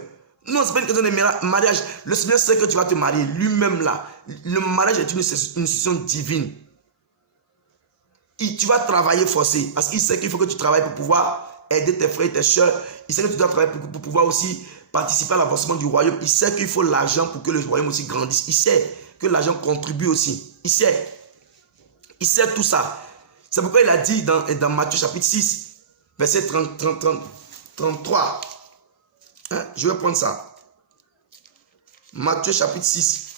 Non, ce n'est pas une question de mariage. Le Seigneur sait que tu vas te marier lui-même là. Le mariage est une institution divine. Tu vas travailler forcé parce qu'il sait qu'il faut que tu travailles pour pouvoir aider tes frères et tes soeurs. Il sait que tu dois travailler pour pouvoir aussi participer à l'avancement du royaume. Il sait qu'il faut l'argent pour que le royaume aussi grandisse. Il sait que l'argent contribue aussi. Il sait tout ça. C'est pourquoi il a dit dans Matthieu chapitre 6, verset 33. Hein? Je vais prendre ça. Matthieu chapitre 6,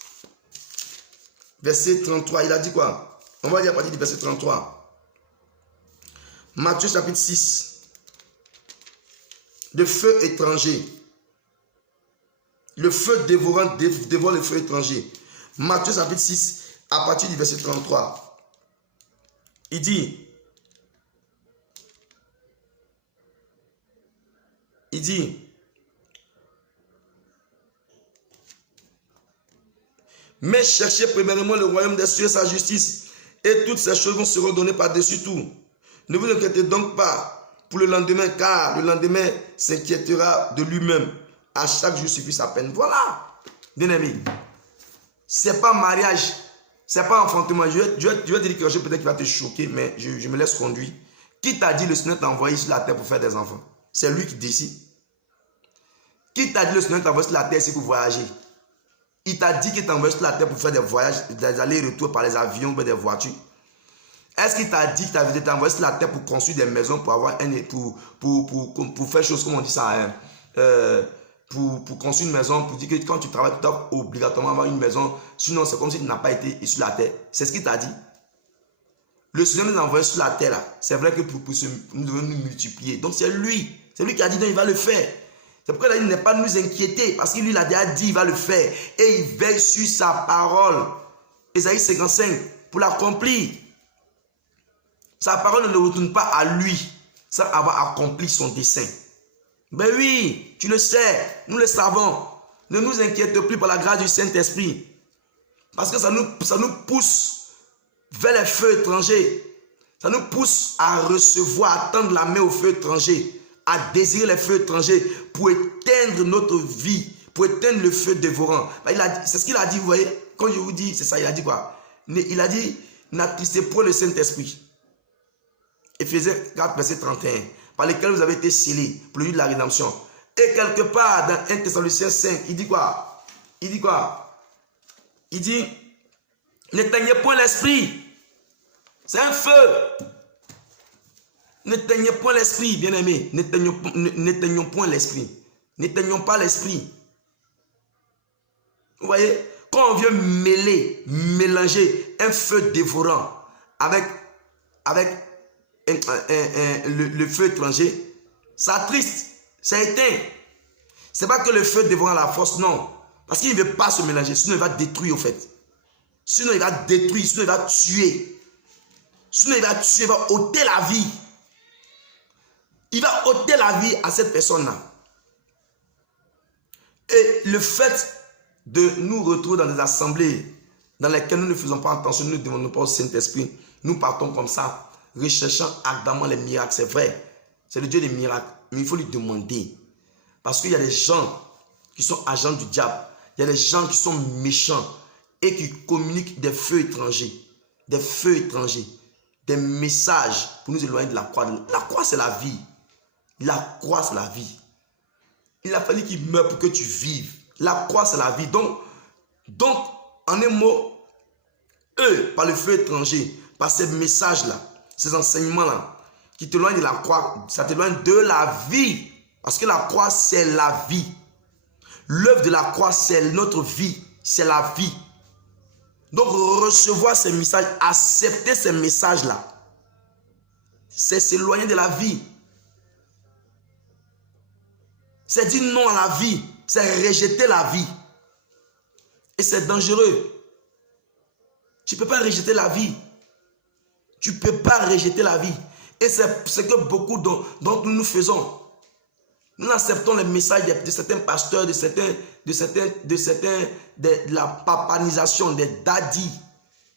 verset 33. Il a dit quoi? On va dire à partir du verset 33. Matthieu chapitre 6. Le feu étranger. Le feu dévorant dévore le feu étranger. Matthieu chapitre 6, à partir du verset 33. Il dit, il dit, mais cherchez premièrement le royaume des cieux et sa justice, et toutes ces choses vous seront données par-dessus tout. Ne vous inquiétez donc pas pour le lendemain, car le lendemain s'inquiétera de lui-même. À chaque jour suffit sa peine. Voilà, bien aimé. C'est pas mariage, c'est pas enfantement. Je vais te dire quelque chose peut-être qui va te choquer, mais je me laisse conduire. Qui t'a dit le Seigneur t'a envoyé sur la terre pour faire des enfants? C'est lui qui décide. Qui t'a dit le Seigneur t'a envoyé sur la terre ici pour voyager? Il t'a dit qu'il t'a envoyé sur la terre pour faire des voyages, des allers-retours par les avions ou des voitures. Est-ce qu'il t'a dit qu'il t'a envoyé sur la terre pour construire des maisons, pour avoir pour faire choses comme on dit ça, hein? Pour construire une maison, pour dire que quand tu travailles, tu dois obligatoirement avoir une maison. Sinon, c'est comme si tu n'as pas été sur la terre. C'est ce qu'il t'a dit. Le Seigneur nous a envoyé sur la terre là. C'est vrai que nous devons nous multiplier. Donc c'est lui. C'est lui qui a dit non, il va le faire. C'est pourquoi il n'est pas de nous inquiéter. Parce qu'il lui a déjà dit, il va le faire. Et il veille sur sa parole. Ésaïe 55, pour l'accomplir. Sa parole ne retourne pas à lui sans avoir accompli son dessein. Ben oui, tu le sais, nous le savons. Ne nous inquiète plus par la grâce du Saint-Esprit. Parce que ça nous pousse vers les feux étrangers. Ça nous pousse à recevoir, à tendre la main aux feux étrangers, à désirer les feux étrangers pour éteindre notre vie, pour éteindre le feu dévorant. Ben c'est ce qu'il a dit, vous voyez. Quand je vous dis, c'est ça, il a dit quoi? Il a dit, n'attristez point le Saint-Esprit. Éphésiens 4, verset 31, par lesquels vous avez été scellés pour le jour de la rédemption. Et quelque part dans 1 Thessaloniciens 5, il dit quoi? Il dit quoi? Il dit, n'éteignez point l'esprit. C'est un feu. N'éteignez point l'esprit, bien-aimés. N'éteignons point l'esprit. N'éteignons pas l'esprit. Vous voyez, quand on vient mélanger un feu dévorant avec le feu étranger, ça attriste, ça éteint. C'est pas que le feu dévorant la force, non. Parce qu'il ne veut pas se mélanger, sinon il va détruire au fait. Sinon il va détruire, sinon il va tuer. Sinon il va tuer, il va ôter la vie. Il va ôter la vie à cette personne-là. Et le fait de nous retrouver dans des assemblées dans lesquelles nous ne faisons pas attention, nous ne demandons pas au Saint-Esprit, nous partons comme ça, recherchant ardemment les miracles. C'est vrai, c'est le Dieu des miracles, mais il faut lui demander. Parce qu'il y a des gens qui sont agents du diable, il y a des gens qui sont méchants et qui communiquent des feux étrangers, des messages pour nous éloigner de la croix. La croix, c'est la vie. La croix, c'est la vie. Il a fallu qu'il meure pour que tu vives. La croix, c'est la vie. Donc, en un mot, eux, par le feu étranger, par ces messages-là, ces enseignements-là, qui t'éloignent de la croix, ça t'éloigne de la vie. Parce que la croix, c'est la vie. L'œuvre de la croix, c'est notre vie. C'est la vie. Donc, recevoir ces messages, accepter ces messages-là, c'est s'éloigner de la vie. C'est dire non à la vie. C'est rejeter la vie. Et c'est dangereux. Tu ne peux pas rejeter la vie. Tu ne peux pas rejeter la vie. Et c'est ce que beaucoup d'entre nous faisons. Nous acceptons les messages de certains pasteurs, de la papanisation, des daddies.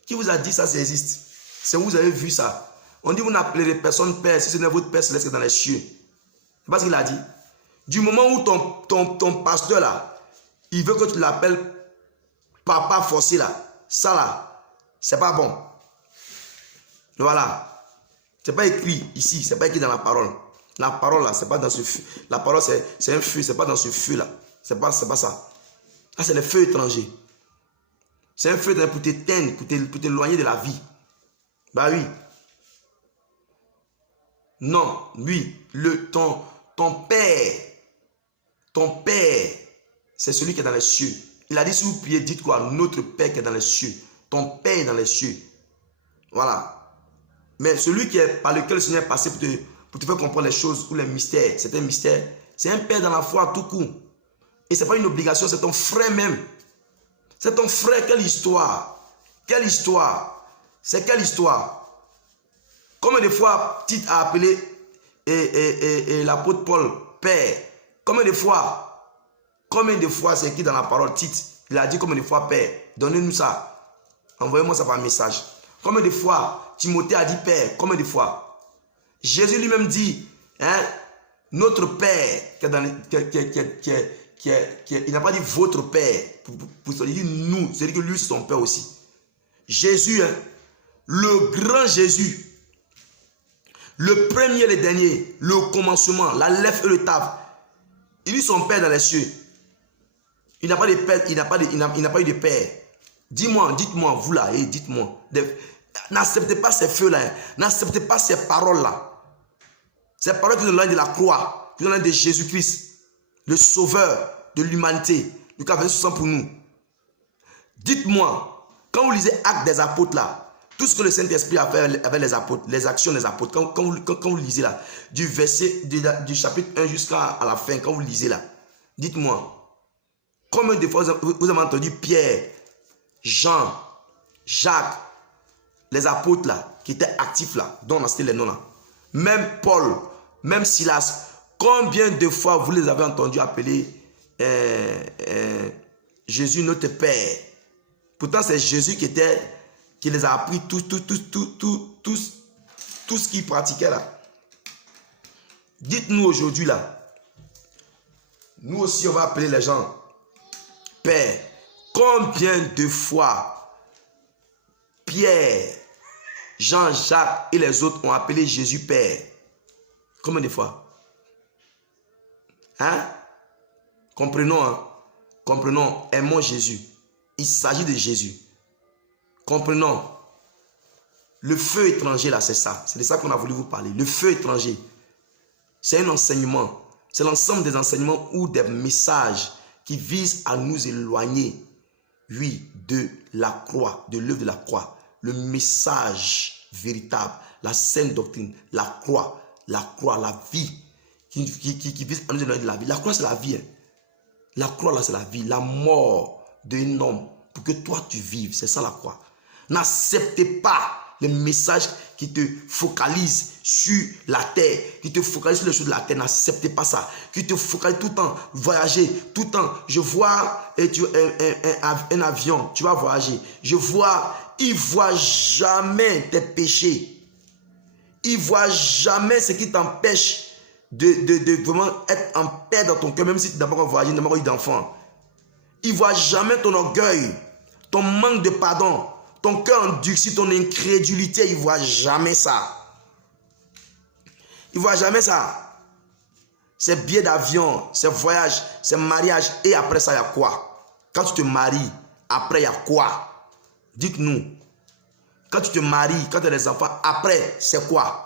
Qui vous a dit ça existe? C'est où vous avez vu ça? On dit vous n'appelez personne père si ce n'est votre père céleste dans les cieux. C'est pas ce qu'il a dit. Du moment où ton pasteur là, il veut que tu l'appelles papa forcé là, ça là, c'est pas bon. Voilà. C'est pas écrit ici, c'est pas écrit dans la parole. La parole là, c'est pas dans ce feu. La parole c'est un feu, c'est pas dans ce feu là. C'est pas ça. Là c'est le feu étranger. C'est un feu pour t'éteindre, pour t'éloigner de la vie. Bah oui. Non, lui, ton père, c'est celui qui est dans les cieux. Il a dit, si vous priez, dites quoi? Notre Père qui est dans les cieux. Ton Père est dans les cieux. Voilà. Mais celui qui est par lequel le Seigneur est passé pour te faire comprendre les choses ou les mystères, c'est un mystère. C'est un Père dans la foi à tout coup. Et ce n'est pas une obligation, c'est ton frère même. C'est ton frère, quelle histoire? Quelle histoire? C'est quelle histoire? Combien de fois Tite a appelé l'apôtre Paul Père? Combien de fois c'est écrit dans la parole Tite, il a dit combien de fois Père, donnez-nous ça. Envoyez-moi ça par message. Combien de fois Timothée a dit Père, combien de fois? Jésus lui-même dit, hein, notre Père, il n'a pas dit votre Père, il dit nous, c'est-à-dire que lui c'est son Père aussi. Jésus, hein, le grand Jésus, le premier et le dernier, le commencement, la lèvre et le tav. Il dit son Père dans les cieux. Il n'a pas de père, il n'a pas eu de père. Dites-moi, vous là, dites-moi. N'acceptez pas ces feux-là, hein. N'acceptez pas ces paroles-là. Ces paroles qui nous donnent de la croix, qui nous donnent de Jésus-Christ, le sauveur de l'humanité, le cas 26 pour nous. Dites-moi, quand vous lisez Actes des apôtres là, tout ce que le Saint-Esprit a fait avec les apôtres, les actions des apôtres, quand vous lisez là, du chapitre 1 jusqu'à la fin, quand vous lisez là, dites-moi, combien de fois vous avez entendu Pierre, Jean, Jacques, les apôtres là, qui étaient actifs là, dont on a cité les noms là, même Paul, même Silas, combien de fois vous les avez entendus appeler Jésus notre Père? Pourtant c'est Jésus qui les a appris tout ce qu'ils pratiquaient là. Dites-nous aujourd'hui là, nous aussi on va appeler les gens Père. Combien de fois Pierre, Jean, Jacques et les autres ont appelé Jésus Père? Combien de fois? Hein? Comprenons, hein? Comprenons, aimons Jésus. Il s'agit de Jésus. Comprenons. Le feu étranger là, c'est ça. C'est de ça qu'on a voulu vous parler. Le feu étranger, c'est un enseignement. C'est l'ensemble des enseignements ou des messages qui visent à nous éloigner, oui, de la croix, de l'œuvre de la croix. Le message véritable, la sainte doctrine, la croix, la vie, qui vise à nous éloigner de la vie. La croix, c'est la vie. Hein. La croix, là, c'est la vie. La mort d'un homme pour que toi, tu vives. C'est ça la croix. N'acceptez pas les messages qui te focalisent sur la terre, qui te focalisent sur les choses de la terre. N'acceptez pas ça. Qui te focalisent tout le temps, voyager, tout le temps. Je vois un avion, tu vas voyager. Je vois, il ne voit jamais tes péchés. Il ne voit jamais ce qui t'empêche de vraiment être en paix dans ton cœur, même si tu n'as pas encore voyagé, tu n'as pas encore eu d'enfant. Il ne voit jamais ton orgueil, ton manque de pardon, ton cœur endurci, ton incrédulité. Il ne voit jamais ça. Il ne voit jamais ça. C'est billets d'avion, c'est voyage, c'est mariage. Et après ça, il y a quoi? Quand tu te maries, après, il y a quoi? Dites-nous. Quand tu te maries, quand tu as des enfants, après, c'est quoi?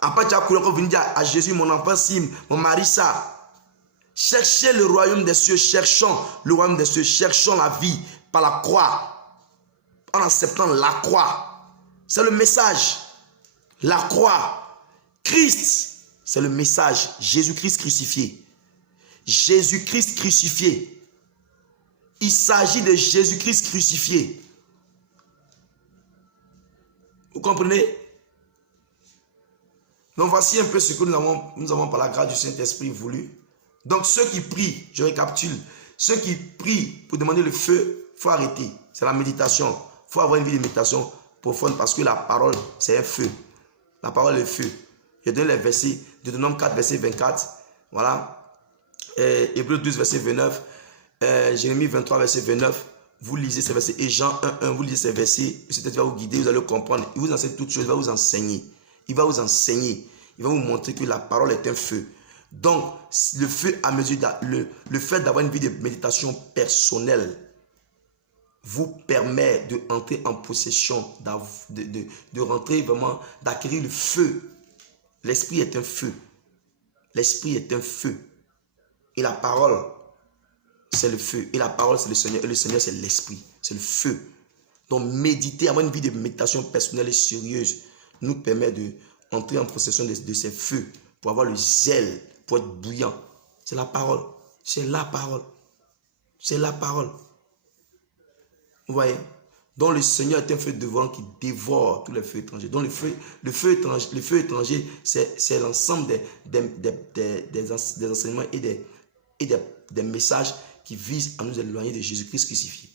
Après, tu as couru encore venir dire à Jésus, mon enfant, si, mon mari, ça. Cherchez le royaume des cieux, cherchons le royaume des cieux, cherchons la vie par la croix. En acceptant la croix. C'est le message. La croix. Christ, c'est le message. Jésus-Christ crucifié. Jésus-Christ crucifié. Il s'agit de Jésus-Christ crucifié. Vous comprenez? Donc voici un peu ce que nous avons par la grâce du Saint-Esprit voulu. Donc ceux qui prient, je récapitule, ceux qui prient pour demander le feu, il faut arrêter. C'est la méditation. Il faut avoir une vie de méditation profonde parce que la parole, c'est un feu. La parole est le feu. Je donne les versets, Deutéronome 4, verset 24. Voilà. Hébreux 12, verset 29. Jérémie 23, verset 29. Vous lisez ces versets. Et Jean 1, 1, vous lisez ces versets. Le Seigneur va vous guider, vous allez comprendre. Il vous enseigne toutes choses, il va vous enseigner. Il va vous enseigner. Il va vous montrer que la parole est un feu. Donc, le feu à mesure, le fait d'avoir une vie de méditation personnelle vous permet de entrer en possession, de rentrer vraiment, d'acquérir le feu. L'esprit est un feu. L'esprit est un feu. Et la parole, c'est le feu. Et la parole, c'est le Seigneur. Et le Seigneur, c'est l'esprit. C'est le feu. Donc, méditer, avoir une vie de méditation personnelle et sérieuse nous permet d'entrer en possession de ces feux pour avoir le zèle, pour être bouillant. C'est la parole. C'est la parole. C'est la parole. Vous voyez? dont le Seigneur est un feu dévorant qui dévore tous les feux étrangers. Donc le feu étranger, c'est l'ensemble des enseignements et des messages qui visent à nous éloigner de Jésus-Christ crucifié.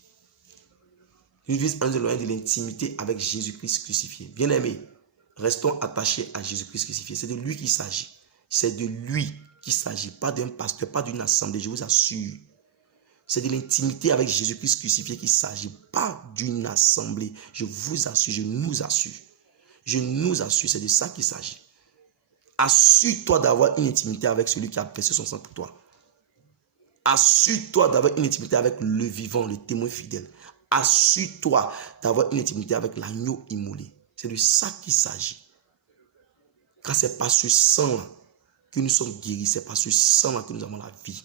Qui visent à nous éloigner de l'intimité avec Jésus-Christ crucifié. Bien-aimés, restons attachés à Jésus-Christ crucifié. C'est de lui qu'il s'agit. C'est de lui qu'il s'agit, pas d'un pasteur, pas d'une assemblée, je vous assure. C'est de l'intimité avec Jésus-Christ crucifié qu'il s'agit, pas d'une assemblée. Je vous assure, je nous assure. Je nous assure, c'est de ça qu'il s'agit. Assure-toi d'avoir une intimité avec celui qui a versé son sang pour toi. Assure-toi d'avoir une intimité avec le vivant, le témoin fidèle. Assure-toi d'avoir une intimité avec l'agneau immolé. C'est de ça qu'il s'agit. Car c'est par ce sang que nous sommes guéris, c'est par ce sang que nous avons la vie.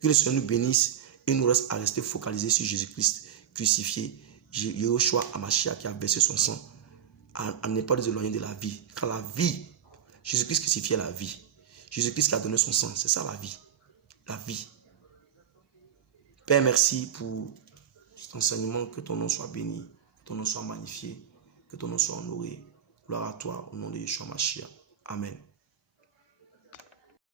Que le Seigneur nous bénisse et nous reste à rester focalisés sur Jésus-Christ crucifié, Yeshua Hamashiach qui a versé son sang, à ne pas nous éloigner de la vie. Car la vie, Jésus-Christ crucifié est la vie. Jésus-Christ qui a donné son sang, c'est ça la vie. La vie. Père, merci pour cet enseignement, que ton nom soit béni, que ton nom soit magnifié, que ton nom soit honoré. Gloire à toi, au nom de Yeshua Hamashiach. Amen.